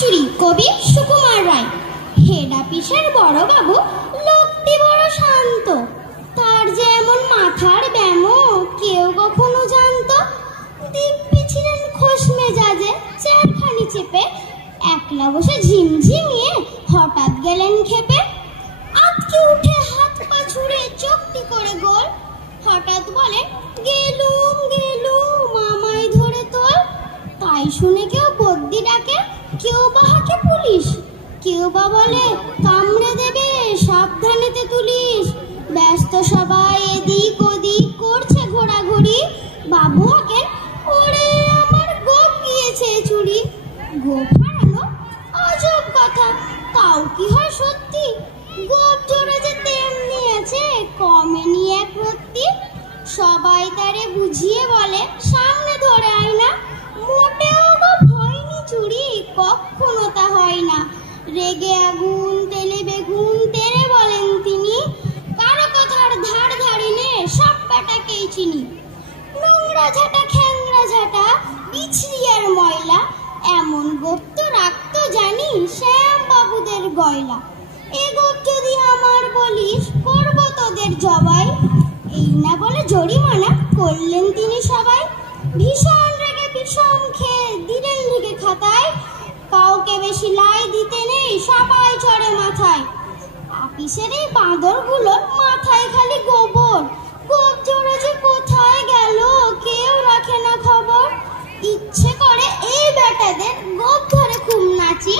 চুরি কবি সুকুমার রায়। হেড অফিসের বড় বাবু লোকটি বড় শান্ত, তার যে এমন মাথার ব্যামো কেউ কখনো জানতো। দিব্যি ছিলেন খোশ মেজাজে, চেয়ারখানি চেপে একলা বসে ঝিমঝিমিয়ে হঠাৎ গেলেন খেপে। আটকে উঠে হাত পা ছুড়ে চোখটি করে গোল, হঠাৎ বলে গেলুম গেলুম আমায় ধরে তোল। তাই শুনে কেউ বদ্যি ডাকে, কেউ বা হাঁকে পুলিশ, কেউ বা বলে কামড়ে দেবে সাবধানেতে তুলিস। ব্যস্ত সবাই এদিক ওদিক করছে ঘোরাঘুরি, বাবু হাঁকেন ওরে আমার গোপ গিয়েছে চুরি। গোপ হারানো আজব কথা, তাও কি হয় সত্যি? গোপ জোড়া যে তেমনি আছে, কমেনি এক রত্তি। সবাই তারে বুঝিয়ে বলে সামনে ধরে আয় না, মোটেও গোপ হয়নি চুরি, কখনো তা হয় না। রেগে আগুন তেলে বেগুন তেরে বলেন তিনি, কারো কথার ধার ধারি নে সব বেটাকেই চিনি। নোংরা ঝাঁটা খ্যাংরা ঝাঁটা বিছড়ি আর ময়লা, এমন গোপ তো রাখতো জানি শ্যাম বাবুদের গয়লা। এ গোপ যদি আমার বলিস করবো তোদের জবাই। এই না বলে জরিমানা করলেন তিনি সবাই। ভীষণ রেগে বিষম খেয়ে দিলেন লিখে খাতায়, কাউকে বেশি লাই দিতে নেই সবাই চড়ে মাথায়। অফিসের এই বাঁদরগুলোর মাথায় খালি গোবর, গোপ জোড়া যে কোথায় গেল কেউ রাখে না খবর। ইচ্ছে করে এই বেটাদের গোপ ধরে খুব নাচি,